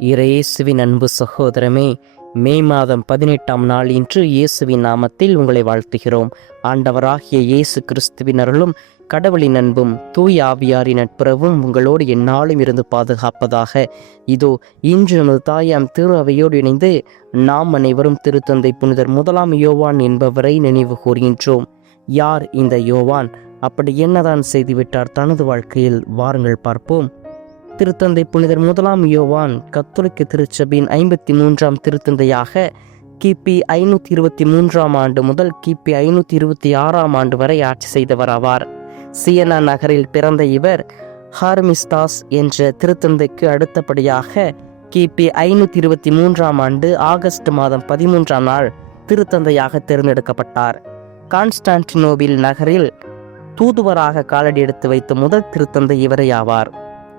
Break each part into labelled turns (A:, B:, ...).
A: இறையேசுவின் அன்பு சகோதரமே மே மாதம் பதினெட்டாம் நாள் இன்று இயேசுவின் நாமத்தில் உங்களை வாழ்த்துகிறோம். ஆண்டவராகிய இயேசு கிறிஸ்துவின் அருளும் கடவுளின் அன்பும் தூய் ஆவியாரின் நட்புறவும் உங்களோடு எந்நாளும் இருந்து பாதுகாப்பதாக. இதோ இன்று நமது தாயாம் திரு அவையோடு இணைந்து நாம் அனைவரும் திருத்தந்தை புனிதர் முதலாம் யோவான் என்பவரை நினைவு கூறுகின்றோம் யார் இந்த யோவான்? அப்படி என்னதான் செய்துவிட்டார் தனது வாழ்க்கையில்? வாருங்கள் பார்ப்போம். திருத்தந்தை புனிதர் முதலாம் யோவான் கத்தோலிக்க திருச்சபையின் ஐம்பத்தி மூன்றாம் திருத்தந்தையாக கிபி ஐநூற்றி இருபத்தி மூன்றாம் ஆண்டு முதல் கிபி ஐநூற்றி இருபத்தி ஆறாம் ஆண்டு வரை ஆட்சி செய்தவர் ஆவார் சியனா நகரில் பிறந்த இவர் ஹார்மிஸ்தாஸ் என்ற திருத்தந்தைக்கு அடுத்தபடியாக கிபி ஐநூற்றி இருபத்தி மூன்றாம் ஆண்டு ஆகஸ்ட் மாதம் பதிமூன்றாம் நாள் திருத்தந்தையாக தேர்ந்தெடுக்கப்பட்டார். கான்ஸ்டான்டினோபில் நகரில் தூதுவராக காலடி எடுத்து வைத்த முதல் திருத்தந்தை இவரே ஆவார்.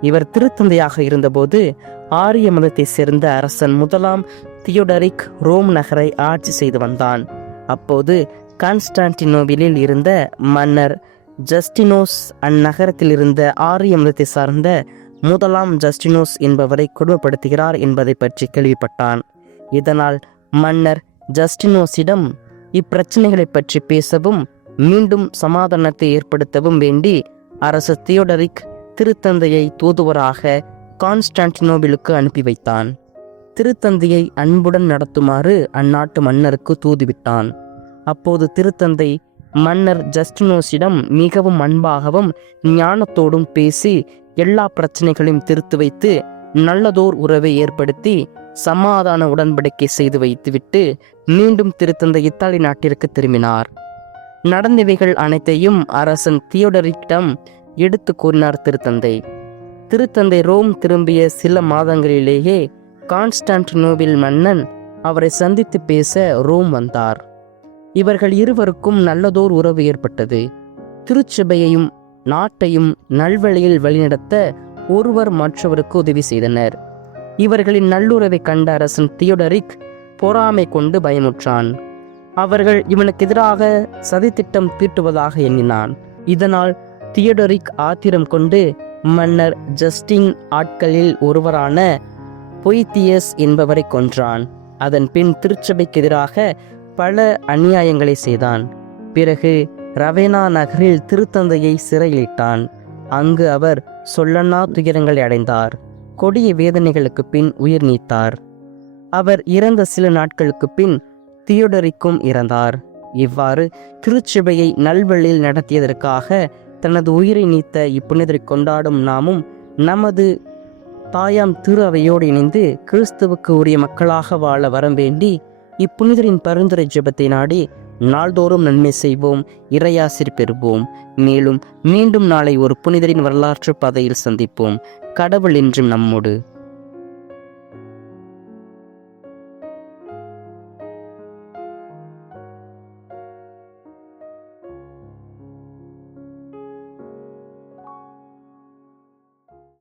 A: இவர் திருத்தந்தையாக இருந்தபோது ஆரிய மதத்தைச் சேர்ந்த அரசன் முதலாம் தியோடரிக் ரோம் நகரை ஆட்சி செய்து வந்தான். அப்போது கான்ஸ்டான்டினோவிலில் இருந்த மன்னர் ஜஸ்டினோஸ் அந்நகரத்தில் இருந்த ஆரிய மதத்தை சார்ந்த முதலாம் ஜஸ்டினோஸ் என்பவரை கொடுமைப்படுத்துகிறார் என்பதை பற்றி கேள்விப்பட்டான். இதனால் மன்னர் ஜஸ்டினோஸிடம் இப்பிரச்சனைகளை பற்றி பேசவும் மீண்டும் சமாதானத்தை ஏற்படுத்தவும் வேண்டி அரசு தியோடரிக் திருத்தந்தையை தூதுவராக கான்ஸ்டான்டினோபிலுக்கு அனுப்பி வைத்தான். திருத்தந்தையை அன்புடன் நடத்துமாறு அந்நாட்டு மன்னருக்கு தூதுவிட்டான். அப்போது திருத்தந்தை மன்னர் ஜஸ்டினோஸிடம் மிகவும் அன்பாகவும் ஞானத்தோடும் பேசி எல்லா பிரச்சனைகளையும் திருத்து வைத்து நல்லதோர் உறவை ஏற்படுத்தி சமாதான உடன்படிக்கை செய்து வைத்துவிட்டு மீண்டும் திருத்தந்தை இத்தாலி நாட்டிற்கு திரும்பினார். நடந்தவைகள் அனைத்தையும் அரசன் தியோடரிடம் எடுத்து கூறினார் திருத்தந்தை. திருத்தந்தை ரோம் திரும்பிய சில மாதங்களிலேயே கான்ஸ்டான்டினோவில் மன்னன் அவரை சந்தித்து பேச ரோம் வந்தார். இவர்கள் இருவருக்கும் நல்லதோர் உறவு ஏற்பட்டது. திருச்சபையையும் நாட்டையும் நல்வழியில் வழிநடத்த ஒருவர் மற்றவருக்கு உதவி செய்தனர். இவர்களின் நல்லுறவை கண்ட அரசன் தியோடரிக் பொறாமை கொண்டு பயமுற்றான். அவர்கள் இவனுக்கு எதிராக சதித்திட்டம் தீட்டுவதாக எண்ணினான். இதனால் தியோடரிக் ஆத்திரம் கொண்டு மன்னர் ஜஸ்டின் ஆட்களில் ஒருவரான பொய்தியஸ் என்பவரை கொன்றான். அதன் பின் திருச்சபைக்கு எதிராக பல அநியாயங்களை செய்தான். பிறகு ரவேனா நகரில் திருத்தந்தையை சிறையிலிட்டான். அங்கு அவர் சொல்லனா துயரங்களை அடைந்தார். கொடிய வேதனைகளுக்கு பின் உயிர் நீத்தார். அவர் இறந்த சில நாட்களுக்கு பின் தியோடரிக்கும் இறந்தார். இவ்வாறு திருச்சபையை நல்வழியில் நடத்தியதற்காக தனது உயிரை நீத்த இப்புனிதரை கொண்டாடும் நாமும் நமது தாயாம் திரு அவையோடு இணைந்து கிறிஸ்துவுக்கு உரிய மக்களாக வாழ வரம் வேண்டி இப்புனிதரின் பரிந்துரை ஜெபத்தை நாடி நாள்தோறும் நன்மை செய்வோம் இறையாசிர் பெறுவோம். மேலும் மீண்டும் நாளை ஒரு புனிதரின் வரலாற்று பாதையில் சந்திப்போம். கடவுள் என்றும் நம்மோடு.